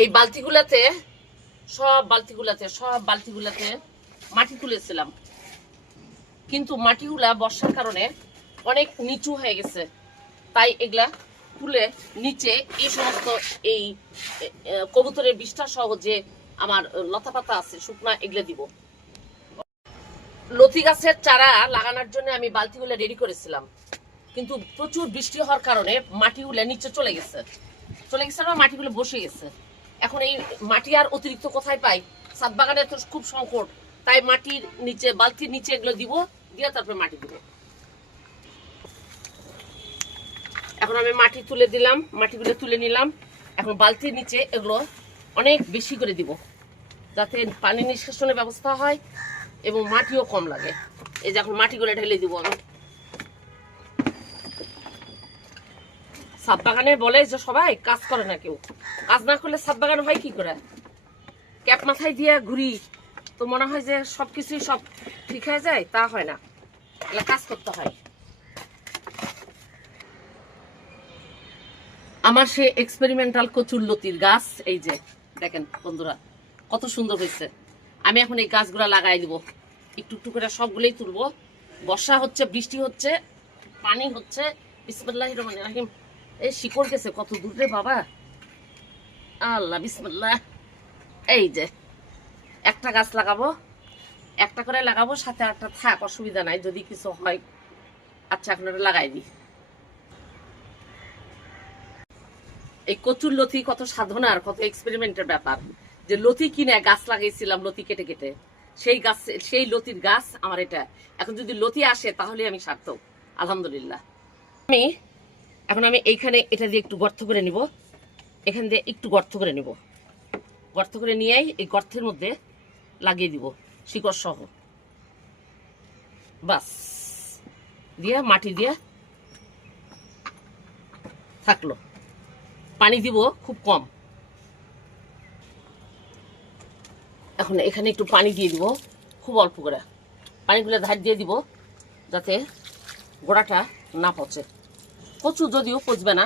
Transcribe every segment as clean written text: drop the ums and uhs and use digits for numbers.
এই বালতিগুলাতে সব বালতিগুলাতে মাটি তুলেছিলাম, কিন্তু মাটিগুলা বর্ষার কারণে অনেক নিচু হয়ে গেছে। তাই এগুলা তুলে নিচে এই সমস্ত এই কবুতরের বিষ্ঠা সহ যে আমার লতা পাতা আছে শুকনা, এগুলা দিব। লতি গাছের চারা লাগানোর জন্য আমি বালতিগুলো রেডি করেছিলাম, কিন্তু প্রচুর বৃষ্টি হওয়ার কারণে মাটিগুলো নিচে চলে গেছে না, মাটিগুলো বসে গেছে। এখন এই মাটি আর অতিরিক্ত কোথায় পাই? ছাদ বাগানে তো খুব সংকট, তাই মাটির নিচে, বালতির নিচে এগুলো দিব, দিয়ে তারপরে মাটি দিব। এখন আমি মাটি তুলে দিলাম, মাটিগুলো তুলে নিলাম। এখন বালতির নিচে এগুলো অনেক বেশি করে দিব, যাতে পানি নিষ্কাশনের ব্যবস্থা হয় এবং মাটিও কম লাগে। এই যে এখন মাটিগুলো ঢেলে দিব আমি। ছাদ বাগানে বলে যে সবাই কাজ করে না, কেউ কাজ না করলে ছাদ বাগান হয় কি করে? ক্যাপ মাথায় দিয়ে ঘুরি তো মনে হয় যে সবকিছুই সব ঠিক হয়ে যায়, তা হয় না, এগুলো কাজ করতে হয়। আমার সে এক্সপেরিমেন্টাল কচুরলতির গাছ, এই যে দেখেন বন্ধুরা কত সুন্দর হয়েছে। আমি এখন এই গাছগুলা লাগাই দিব, একটু একটু করে সবগুলোই তুলবো। বর্ষা হচ্ছে, বৃষ্টি হচ্ছে, পানি হচ্ছে। বিসমিল্লাহির রহমানির রহিম। এই শিকড় গেছে কত দূর রে বাবা, আল্লাহ বিসমিল্লাহ। এই যে একটা গাছ লাগাবো, একটা করে লাগাবো, সাথে একটা থাক, অসুবিধা নাই যদি কিছু হয়। আচ্ছা এখন এটা লাগাই দিই। এই কচুর লতি কত সাধনার, কত এক্সপেরিমেন্টের ব্যাপার। যে লতি কিনে গাছ লাগাইছিলাম, লতি কেটে কেটে, সেই গাছ, সেই লতির গাছ আমার এটা। এখন যদি লতি আসে তাহলে আমি সার্থক, আলহামদুলিল্লাহ। এখন আমি এইখানে এটা দিয়ে একটু গর্ত করে নিব, এখান দিয়ে একটু গর্ত করে নিব, গর্ত করে নিয়েই এই গর্তের মধ্যে লাগিয়ে দিব শিকড় সহ। বাস, দিয়ে মাটি দিয়ে থাকলো। পানি দিব খুব কম। এখন এখানে একটু পানি দিয়ে দিব, খুব অল্প করে পানিগুলো ধার দিয়ে দিব, যাতে গোড়াটা না পচে। কচু যদিও পচবে না।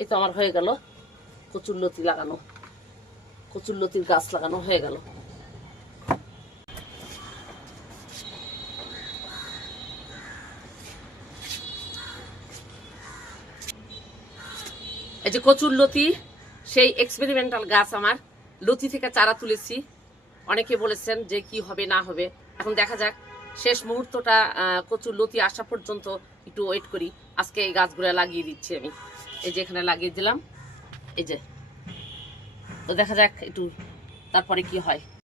এই তো আমার হয়ে গেল কচুর লতি লাগানো, কচুর লতির গাছ লাগানো হয়ে গেল। এই যে কচুর লতি, সেই এক্সপেরিমেন্টাল গাছ আমার। লতি থেকে চারা তুলেছি, অনেকে বলেছেন যে কি হবে না হবে। এখন দেখা যাক, শেষ মুহূর্তটা কচুর লতি আসা পর্যন্ত একটু ওয়েট করি। আজকে এই গাছগুলো লাগিয়ে দিচ্ছি আমি, এই যে এখানে লাগিয়ে দিলাম। এই যে তো দেখা যাক একটু তারপরে কি হয়।